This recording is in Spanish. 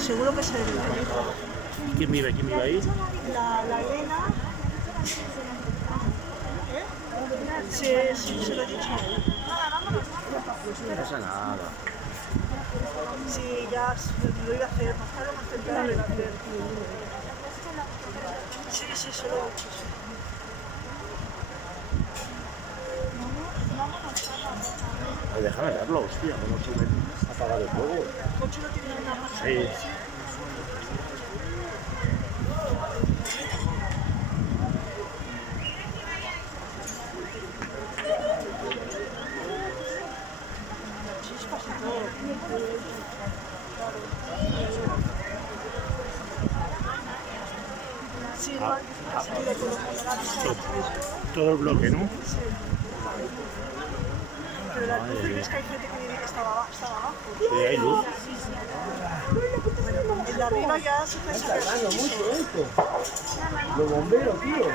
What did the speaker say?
seguro que es él. ¿Quién vive ahí? La Elena. Sí, se lo he dicho. No pasa nada. Sí, ya lo iba a hacer, más tarde o más temprano lo iba a hacer. Sí, se lo he dicho. Sí. Ay, déjame verlo, hostia, cómo sube apagado el fuego. El coche lo tiene en una masa. Sí. Chispas y todo. Sí, no, Todo el bloque, ¿no? sí. Pero la luz es que hay gente que estaba abajo. Sí, hay luz. Bueno, el de arriba ya se puede sacar. Mucho esto. Los bomberos, tío.